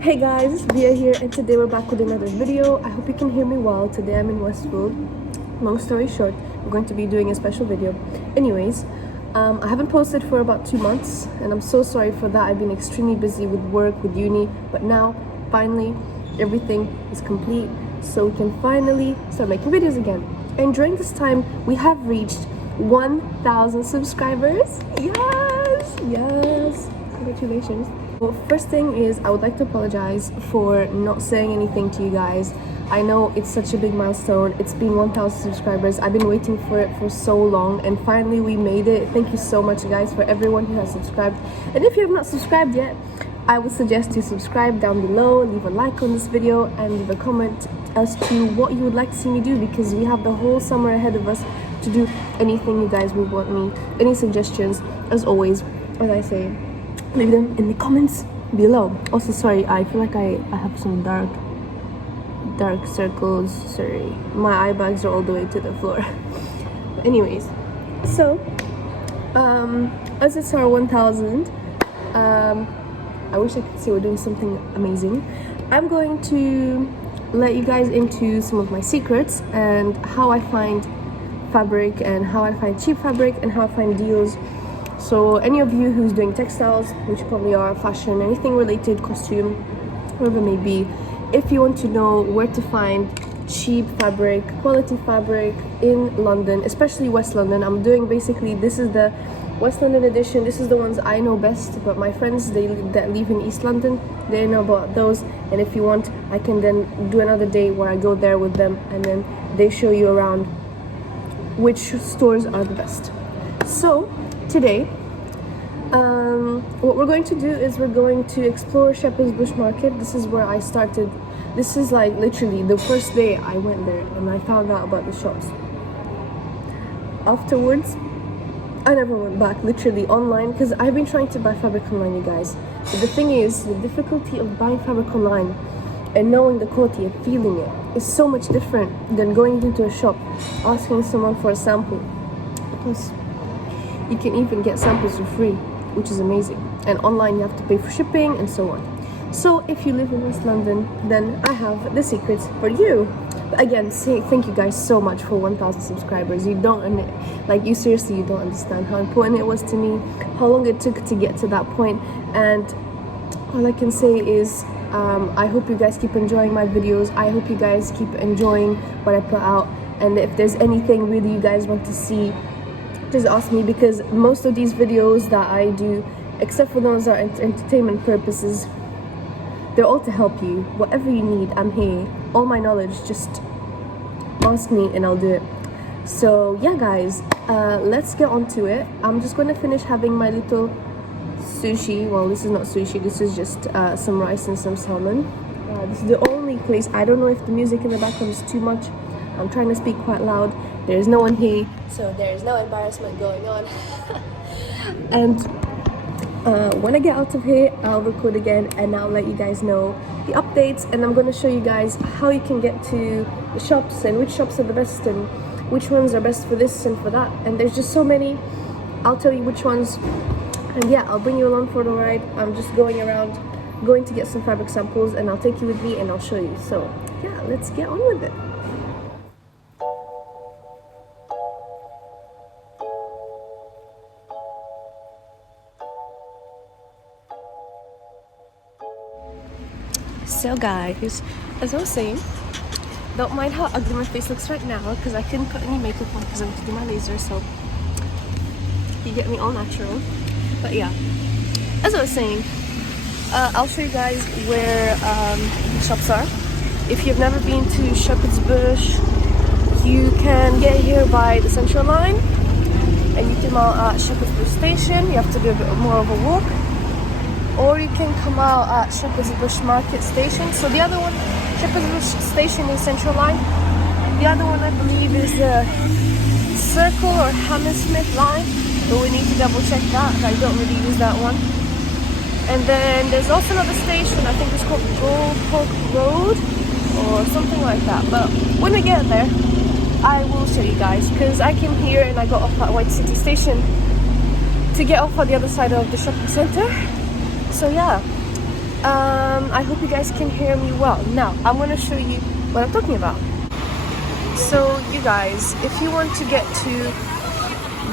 Hey guys, it's Via here, and today we're back with another video. I hope you can hear me well. Today I'm in Westfield. Long story short, we're going to be doing a special video. Anyways, I haven't posted for about 2 months, and I'm so sorry for that. I've been extremely busy with work, with uni, but now, finally, everything is complete, so we can finally start making videos again. And during this time, we have reached 1,000 subscribers. Yes, congratulations. Well, first thing is I would like to apologize for not saying anything to you guys. I know it's such a big milestone. It's been 1,000 subscribers. I've been waiting for it for so long, and finally we made it. Thank you so much, guys, for everyone who has subscribed. And if you have not subscribed yet, I would suggest you subscribe down below, leave a like on this video, and leave a comment as to what you would like to see me do, because we have the whole summer ahead of us to do anything you guys would want me. Any suggestions, as always, as I say, leave them in the comments below. Also, sorry, I feel like I have some dark circles. Sorry, my eye bags are all the way to the floor. But anyways, so as it's our 1,000, I wish I could say we're doing something amazing. I'm going to let you guys into some of my secrets and how I find fabric, and how I find cheap fabric, and how I find deals. So any of you who's doing textiles, which probably are fashion, anything related, costume, whatever it may be, if you want to know where to find cheap fabric, quality fabric in London, especially West London, I'm doing basically, this is the West London edition. This is the ones I know best, but my friends that live in East London, they know about those. And if you want, I can then do another day where I go there with them, and then they show you around which stores are the best. So today, what we're going to do is we're going to explore Shepherd's Bush Market. This is where I started. This is like literally the first day I went there and I found out about the shops. Afterwards, I never went back, literally online, because I've been trying to buy fabric online, you guys. But the thing is, the difficulty of buying fabric online and knowing the quality and feeling it is so much different than going into a shop, asking someone for a sample. Plus, you can even get samples for free, which is amazing. And online you have to pay for shipping and so on. So if you live in West London, then I have the secrets for you. But again, thank you guys so much for 1,000 subscribers. You seriously, you don't understand how important it was to me, how long it took to get to that point. And all I can say is, I hope you guys keep enjoying my videos. I hope you guys keep enjoying what I put out. And if there's anything really you guys want to see, just ask me, because most of these videos that I do, except for those that are entertainment purposes, they're all to help you. Whatever you need, I'm here. All my knowledge, just ask me and I'll do it. So yeah, guys, let's get on to it. I'm just going to finish having my little sushi. Well, this is not sushi, this is just some rice and some salmon. This is the only place. I don't know if the music in the background is too much. I'm trying to speak quite loud. There's no one here, so there's no embarrassment going on. And when I get out of here, I'll record again and I'll let you guys know the updates, and I'm going to show you guys how you can get to the shops and which shops are the best and which ones are best for this and for that. And there's just so many. I'll tell you which ones, and yeah, I'll bring you along for the ride. I'm just going around, going to get some fabric samples, and I'll take you with me and I'll show you. So yeah, let's get on with it. So guys, as I was saying, don't mind how ugly my face looks right now, because I couldn't put any makeup on because I'm going to do my laser, so you get me all natural. But yeah, as I was saying, I'll show you guys where the shops are. If you've never been to Shepherd's Bush, you can get here by the Central Line, and you come out at Shepherd's Bush Station. You have to do a bit more of a walk. Or you can come out at Shepherd's Bush Market Station. So the other one, Shepherd's Bush Station is Central Line. The other one, I believe, is the Circle or Hammersmith Line, but we need to double check that. I don't really use that one. And then there's also another station, I think it's called Goldpark Road or something like that. But when we get there, I will show you guys, because I came here and I got off at White City Station to get off on the other side of the shopping centre. So yeah, I hope you guys can hear me well. Now, I'm going to show you what I'm talking about. So, you guys, if you want to get to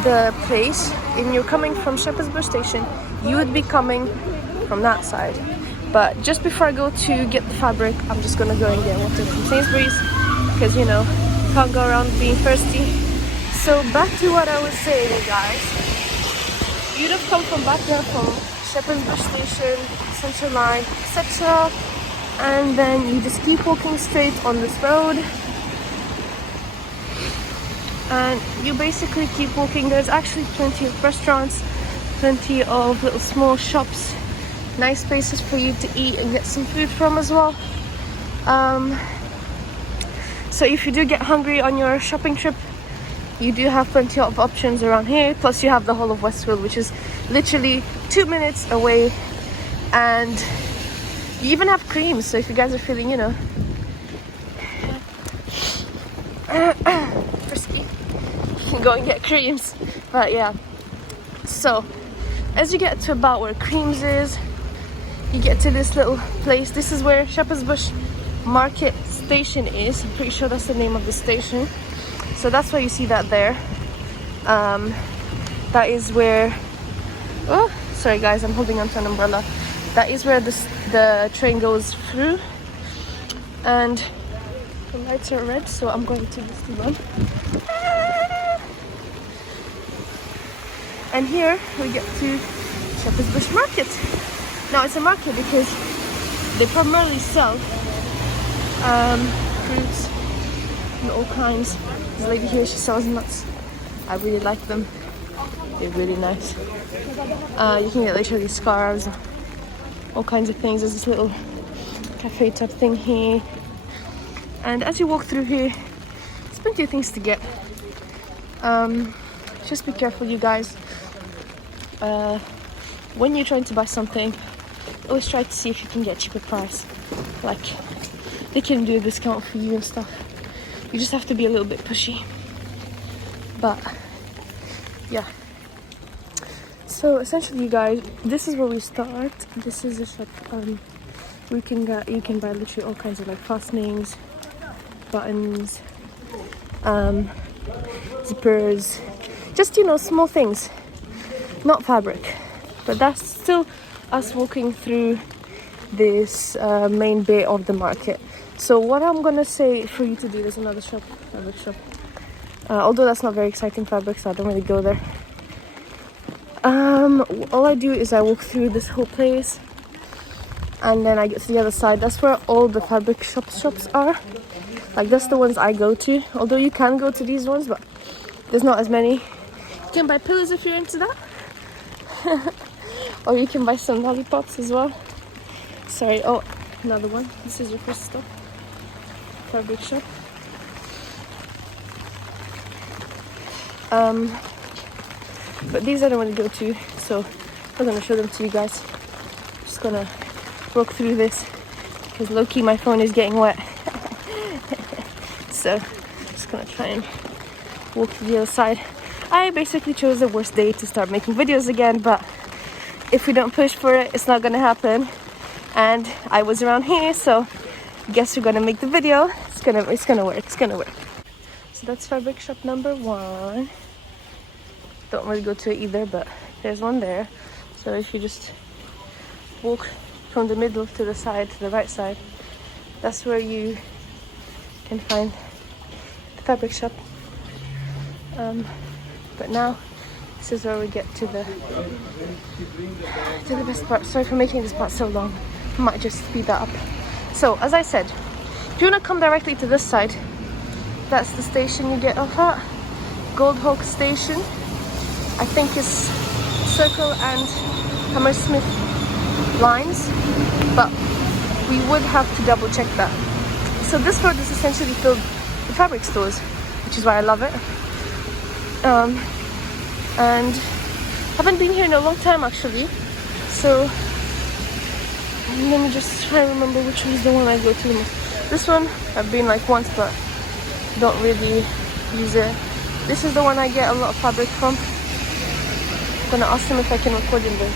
the place and you're coming from Shepherd's Bush Station, you would be coming from that side. But just before I go to get the fabric, I'm just going to go and get water from Sainsbury's because, you know, can't go around being thirsty. So, back to what I was saying, you guys. You'd have come from back there from Shepherd's Bush Station, Central Line, etc. And then you just keep walking straight on this road. And you basically keep walking. There's actually plenty of restaurants, plenty of little small shops, nice places for you to eat and get some food from as well. So if you do get hungry on your shopping trip, you do have plenty of options around here. Plus you have the whole of Westfield, which is literally 2 minutes away. And you even have creams, so if you guys are feeling, you know, frisky, you can go and get creams. But yeah, so as you get to about where creams is, you get to this little place. This is where Shepherd's Bush Market Station is. I'm pretty sure that's the name of the station. So that's why you see that there. That is where, oh sorry guys, I'm holding onto an umbrella. That is where the train goes through. And the lights are red, so I'm going to this one. And here we get to Shepherd's Bush Market. Now it's a market because they primarily sell fruits and all kinds. This lady here, she sells nuts. I really like them. They're really nice. You can get literally scarves, all kinds of things. There's this little cafe type thing here. And as you walk through here, there's plenty of things to get. Just be careful, you guys. When you're trying to buy something, always try to see if you can get a cheaper price. Like, they can do a discount for you and stuff. You just have to be a little bit pushy. But yeah. So essentially, you guys, this is where we start. This is a shop. You can buy literally all kinds of like fastenings, buttons, zippers, just, you know, small things, not fabric. But that's still us walking through this main bit of the market. So what I'm gonna say for you to do, there's another shop, fabric shop. Although that's not very exciting fabric, so I don't really go there. All I do is I walk through this whole place, and then I get to the other side. That's where all the fabric shops are. Like, that's the ones I go to. Although you can go to these ones, but there's not as many. You can buy pillows if you're into that. Or you can buy some lollipops as well. Sorry, oh, another one. This is your first stop. Fabric shop. But these I don't want to go to, so I'm gonna show them to you guys. Just gonna walk through this because low-key my phone is getting wet. So just gonna try and walk to the other side. I basically chose the worst day to start making videos again, but if we don't push for it, it's not gonna happen. And I was around here, so guess we're gonna make the video. It's gonna work. So that's fabric shop number 1. Don't really go to it either, but there's one there. So if you just walk from the middle to the side, to the right side, that's where you can find the fabric shop. But now this is where we get to the best part. Sorry for making this part so long. I might just speed that up. So as I said, if you want to come directly to this side, that's the station you get off at. Goldhawk Station. I think it's Circle and Hammersmith lines, but we would have to double check that. So this road is essentially filled with fabric stores, which is why I love it. And I haven't been here in a long time actually, so let me just try and remember which one is the one I go to most. This one I've been like once, but don't really use it. This is the one I get a lot of fabric from. I'm gonna ask them if I can record in the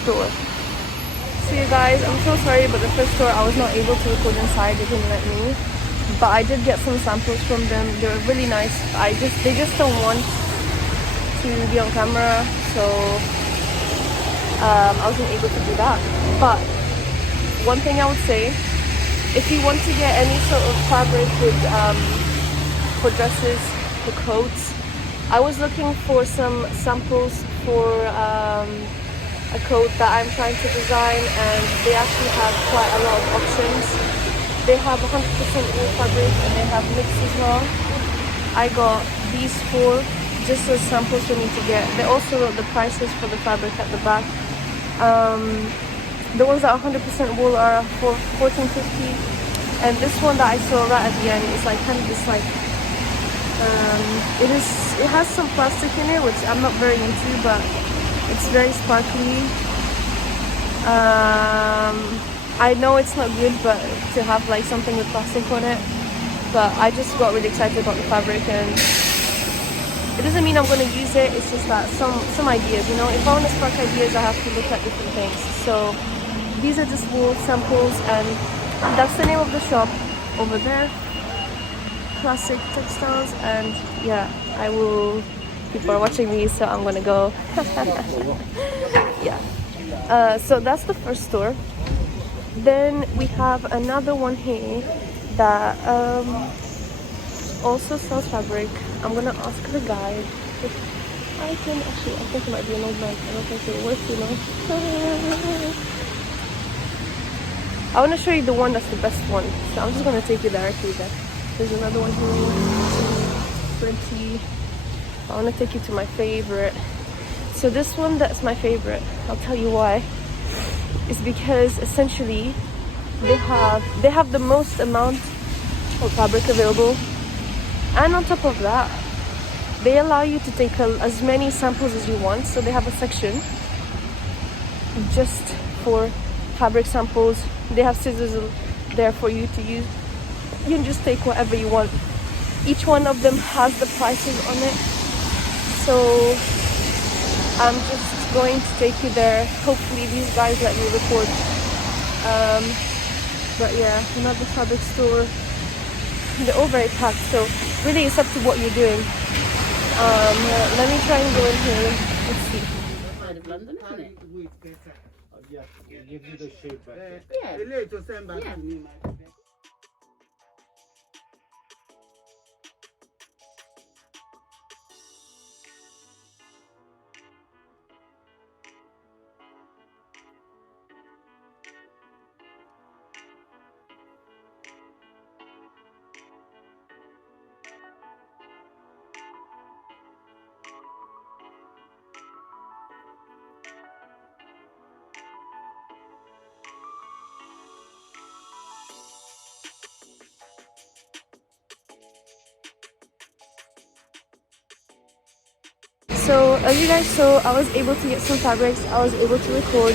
store. So you guys, I'm so sorry, but the first store I was not able to record inside. They didn't let me. But I did get some samples from them. They were really nice. They just don't want to be on camera, so I wasn't able to do that. But one thing I would say, if you want to get any sort of fabric with for dresses, for coats, I was looking for some samples for a coat that I'm trying to design, and they actually have quite a lot of options. They have 100% wool fabric and they have mixed as well. I got these 4 just as samples for me to get. They also wrote the prices for the fabric at the back. The ones that are 100% wool are for $14.50, and this one that I saw right at the end is like kind of this like it has some plastic in it, which I'm not very into, but it's very sparkly. I know it's not good, but to have like something with plastic on it. But I just got really excited about the fabric, and it doesn't mean I'm going to use it. It's just that some ideas, you know. If I want to spark ideas, I have to look at different things. So these are just wool samples, and that's the name of the shop over there, Classic Textiles. And yeah, I will. People are watching me, so I'm gonna go. Yeah. So that's the first store. Then we have another one here that also sells fabric. I'm gonna ask the guy if I can actually. I think it might be an old man. I don't think it works, you know. I want to show you the one that's the best one, so I'm just gonna take you directly there. There's another one here. Pretty. I want to take you to my favorite. So this one that's my favorite, I'll tell you why. Is because essentially they have the most amount of fabric available, and on top of that they allow you to take as many samples as you want. So they have a section just for fabric samples. They have scissors there for you to use. You can just take whatever you want. Each one of them has the prices on it. So I'm just going to take you there. Hopefully these guys let me record. But yeah, another fabric store. They're all very packed, so really it's up to what you're doing. Let me try and go in here. Let's see. Side of London, isn't it? Yeah, it gives you the shape back. Yeah. Yeah. So as you guys saw, I was able to get some fabrics, I was able to record,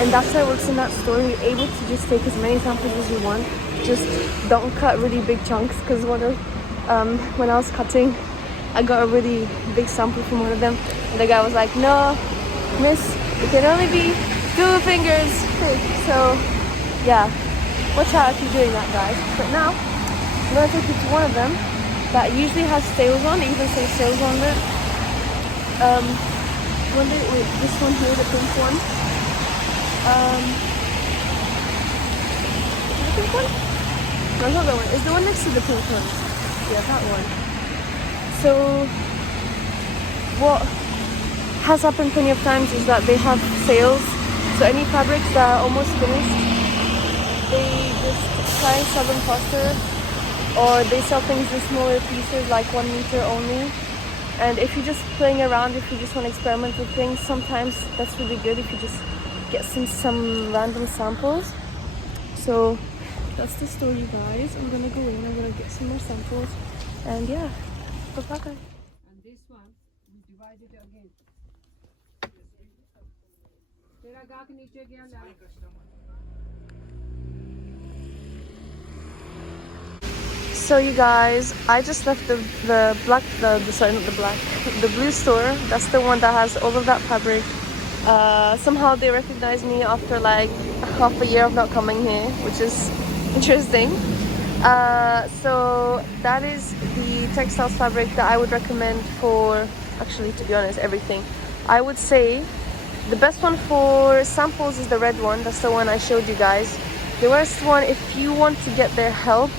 and that's how it works in that store. You're able to just take as many samples as you want. Just don't cut really big chunks, because when I was cutting, I got a really big sample from one of them. And the guy was like, "No, miss, it can only be 2 fingers." So yeah, watch out if you're doing that, guys. But now, I'm gonna take you to one of them that usually has sales on. It even says sales on it. Wait, this one here, the pink one. The pink one? No, not that one. It's the one next to the pink one. Yeah, that one. So, what has happened plenty of times is that they have sales. So any fabrics that are almost finished, they just try and sell them faster, or they sell things in smaller pieces, like 1 meter only. And if you're just playing around, if you just want to experiment with things, sometimes that's really good if you just get some random samples. So that's the story, guys. I'm gonna go in, I'm gonna get some more samples, and yeah, bye-bye, guys. And this one, we divided it again. तेरा गाहक नीचे गया ना. So you guys, I just left the blue store. That's the one that has all of that fabric. Somehow they recognized me after like half a year of not coming here, which is interesting. So that is the textiles fabric that I would recommend for, actually, to be honest, everything. I would say the best one for samples is the red one. That's the one I showed you guys. The worst one, if you want to get their help,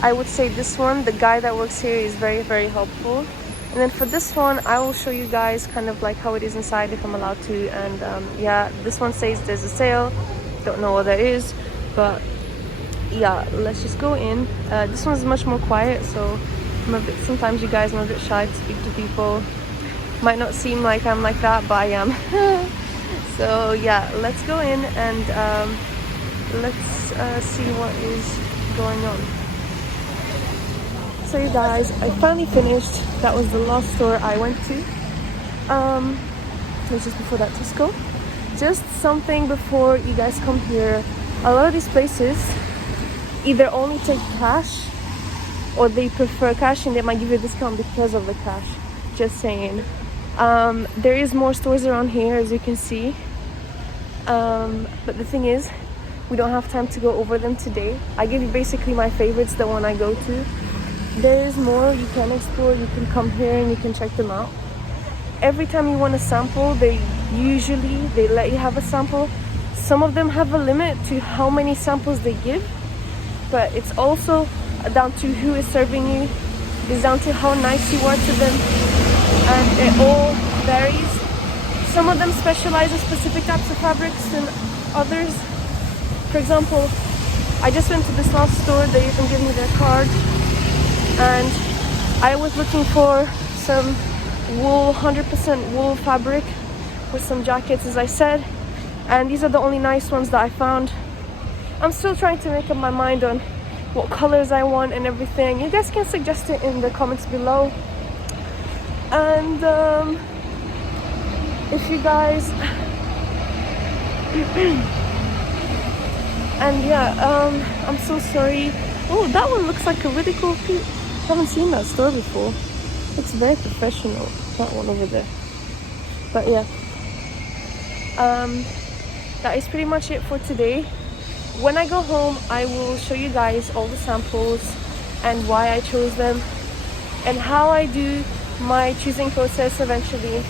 I would say this one. The guy that works here is very, very helpful. And then for this one, I will show you guys kind of like how it is inside if I'm allowed to. And yeah, this one says there's a sale. Don't know what that is, but yeah, let's just go in. This one's much more quiet, so sometimes you guys, I'm a bit shy to speak to people. Might not seem like I'm like that, but I am. So yeah, let's go in and let's see what is going on. So you guys, I finally finished. That was the last store I went to. It was just before that Tesco. Just something before you guys come here. A lot of these places either only take cash or they prefer cash, and they might give you a discount because of the cash. Just saying. There is more stores around here, as you can see. But the thing is, we don't have time to go over them today. I give you basically my favorites, the one I go to. There is more you can explore. You can come here and you can check them out. Every time you want a sample, they let you have a sample. Some of them have a limit to how many samples they give, but it's also down to who is serving you. It's down to how nice you are to them, and it all varies. Some of them specialize in specific types of fabrics than others. For example, I just went to this last store. They even gave me their card, and I was looking for some wool, 100% wool fabric with some jackets, as I said, and these are the only nice ones that I found. I'm still trying to make up my mind on what colors I want and everything. You guys can suggest it in the comments below. And if you guys and yeah, I'm so sorry. Oh, that one looks like a really cool piece. I haven't seen that store before. Looks very professional, that one over there. But yeah, that is pretty much it for today. When I go home, I will show you guys all the samples and why I chose them and how I do my choosing process essentially.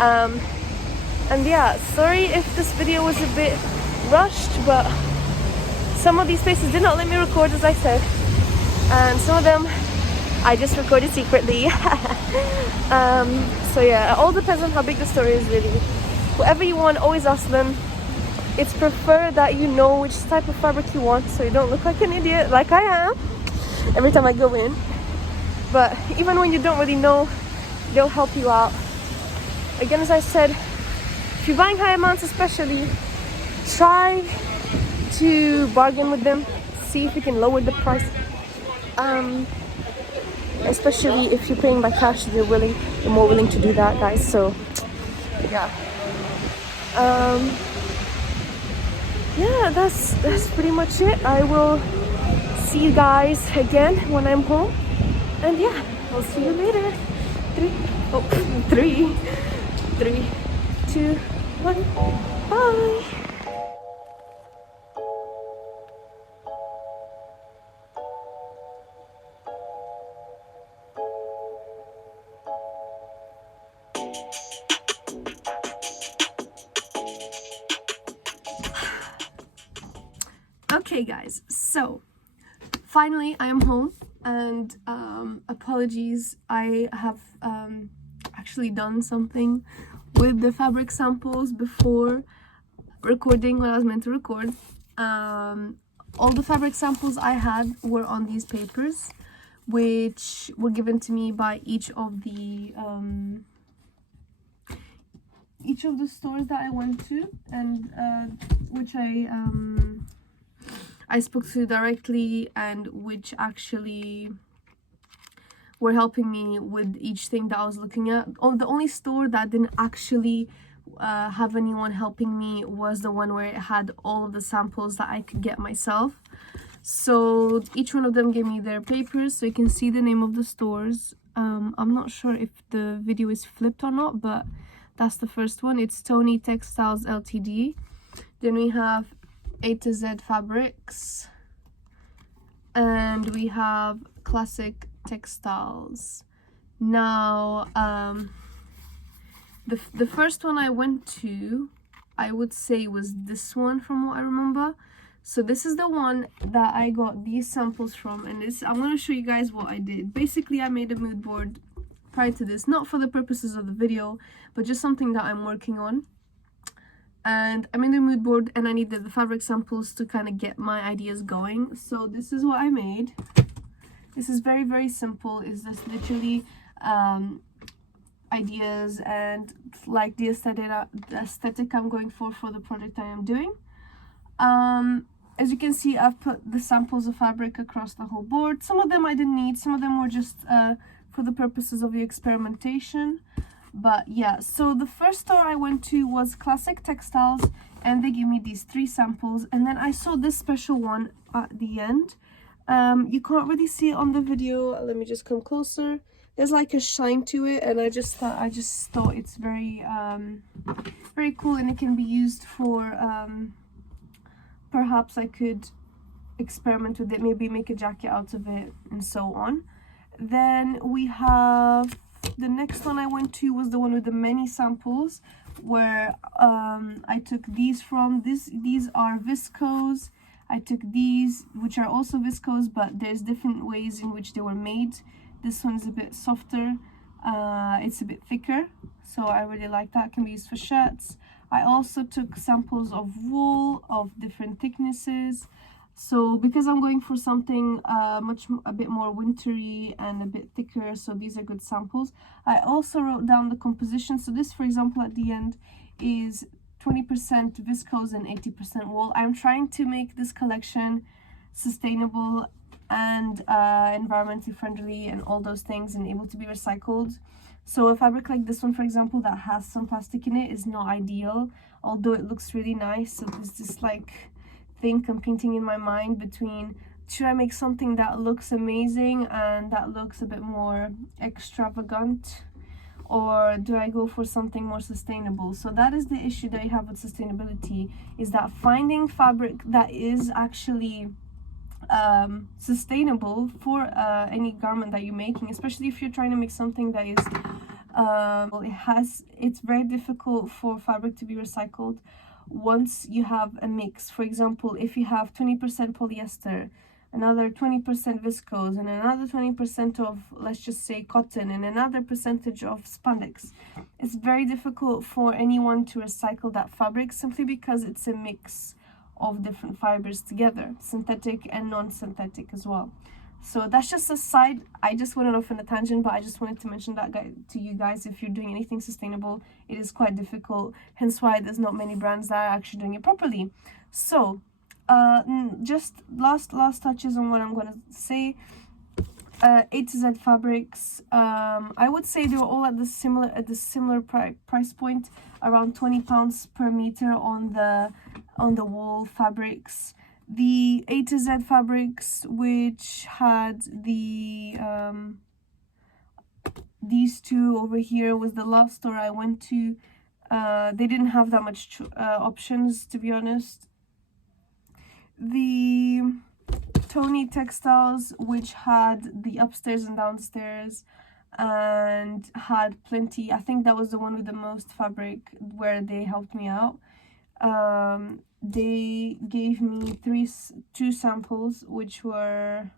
And yeah, sorry if this video was a bit rushed, but some of these places did not let me record, as I said, and some of them I just recorded secretly. So yeah, it all depends on how big the store is, really. Whatever you want, always ask them. It's preferred that you know which type of fabric you want, so you don't look like an idiot like I am every time I go in. But even when you don't really know, they'll help you out. Again, as I said, if you're buying high amounts especially, try to bargain with them, see if you can lower the price. Especially if you're paying by cash, they're more willing to do that, guys. So yeah, yeah, that's pretty much it. I will see you guys again when I'm home, and yeah, I'll see you later. 3, 2, 1, bye. Okay guys, so finally I am home, and apologies, I have actually done something with the fabric samples before recording when I was meant to record. All the fabric samples I had were on these papers, which were given to me by each of the stores that I went to, and which I spoke to directly, and which actually were helping me with each thing that I was looking at. Oh, the only store that didn't actually have anyone helping me was the one where it had all of the samples that I could get myself. So each one of them gave me their papers, so you can see the name of the stores. I'm not sure if the video is flipped or not, but That's the first one. It's Tony Textiles Ltd. Then we have A to Z Fabrics, and we have Classic Textiles. Now the first one I went to, I would say, was this one from what I remember. So this is the one that I got these samples from, and this, I'm going to show you guys what I did. Basically, I made a mood board prior to this, not for the purposes of the video, but just something that I'm working on. And I made a mood board, and I needed the fabric samples to kind of get my ideas going. So this is what I made. This is very, very simple. It's just literally ideas and like the aesthetic I'm going for the project I am doing. As you can see, I've put the samples of fabric across the whole board. Some of them I didn't need, some of them were just for the purposes of the experimentation. But yeah, so the first store I went to was Classic Textiles, and they gave me these 3 samples, and then I saw this special one at the end. You can't really see it on the video. Let me just come closer. There's like a shine to it, and I just thought it's very very cool, and it can be used for perhaps I could experiment with it, maybe make a jacket out of it, and so on. Then we have the next one I went to was the one with the many samples, where I took these from. These are viscose. I took these, which are also viscose, but there's different ways in which they were made. This one's a bit softer, it's a bit thicker, so I really like that. It can be used for shirts. I also took samples of wool of different thicknesses. So because I'm going for something a bit more wintry and a bit thicker, so these are good samples. I also wrote down the composition. So this, for example, at the end is 20% viscose and 80% wool. I'm trying to make this collection sustainable and environmentally friendly and all those things, and able to be recycled. So a fabric like this one, for example, that has some plastic in it is not ideal, although it looks really nice. So there's this like thing competing in my mind between, should I make something that looks amazing and that looks a bit more extravagant, or do I go for something more sustainable? So that is the issue that I have with sustainability, is that finding fabric that is actually sustainable for any garment that you're making, especially if you're trying to make something that is it's very difficult for fabric to be recycled once you have a mix. For example, if you have 20% polyester, another 20% viscose, and another 20% of, let's just say, cotton, and another percentage of spandex, it's very difficult for anyone to recycle that fabric, simply because it's a mix of different fibers together, synthetic and non-synthetic as well. So that's just a side. I just went off on a tangent, but I just wanted to mention that to you guys. If you're doing anything sustainable, it is quite difficult, hence why there's not many brands that are actually doing it properly. So just last touches on what I'm going to say. A to Z Fabrics, I would say they're all at the similar price point, around £20 per meter on the wool fabrics. The A to Z Fabrics, which had the these two over here, was the last store I went to. They didn't have that much options, to be honest. The Tony Textiles, which had the upstairs and downstairs and had plenty, I think that was the one with the most fabric, where they helped me out. They gave me two samples, which were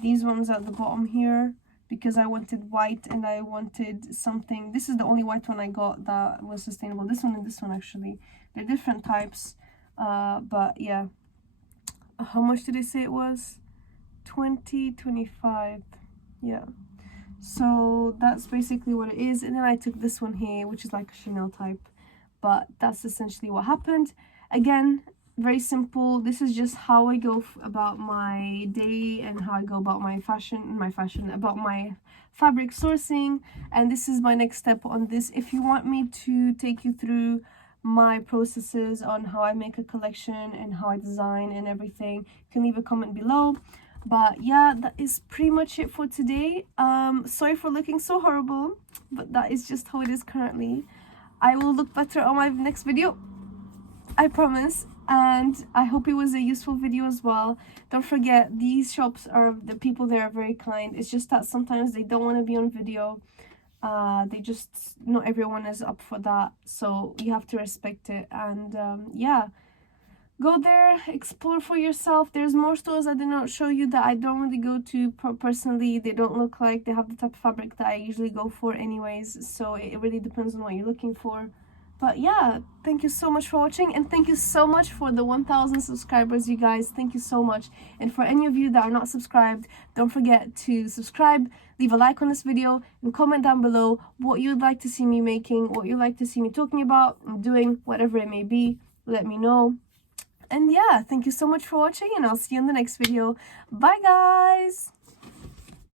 these ones at the bottom here, because I wanted white and I wanted something. This is the only white one I got that was sustainable. This one and this one, actually, they're different types, but yeah. How much did they say it was? 25. Yeah, so that's basically what it is. And then I took this one here, which is like a Chanel type, but that's essentially what happened. Again, very simple. This is just how I go about my day and how I go about my about my fabric sourcing. And this is my next step on this. If you want me to take you through my processes on how I make a collection and how I design and everything, you can leave a comment below. But yeah, that is pretty much it for today. Sorry for looking so horrible, but that is just how it is currently. I will look better on my next video, I promise. And I hope it was a useful video as well. Don't forget, these shops are, the people there are very kind. It's just that sometimes they don't want to be on video. They just, not everyone is up for that, so you have to respect it. And yeah, go there, explore for yourself. There's more stores I did not show you that I don't really go to personally. They don't look like they have the type of fabric that I usually go for anyways, so it really depends on what you're looking for. But yeah, thank you so much for watching, and thank you so much for the 1,000 subscribers, you guys. Thank you so much. And for any of you that are not subscribed, don't forget to subscribe, leave a like on this video, and comment down below what you'd like to see me making, what you'd like to see me talking about and doing, whatever it may be. Let me know. And yeah, thank you so much for watching, and I'll see you in the next video. Bye guys!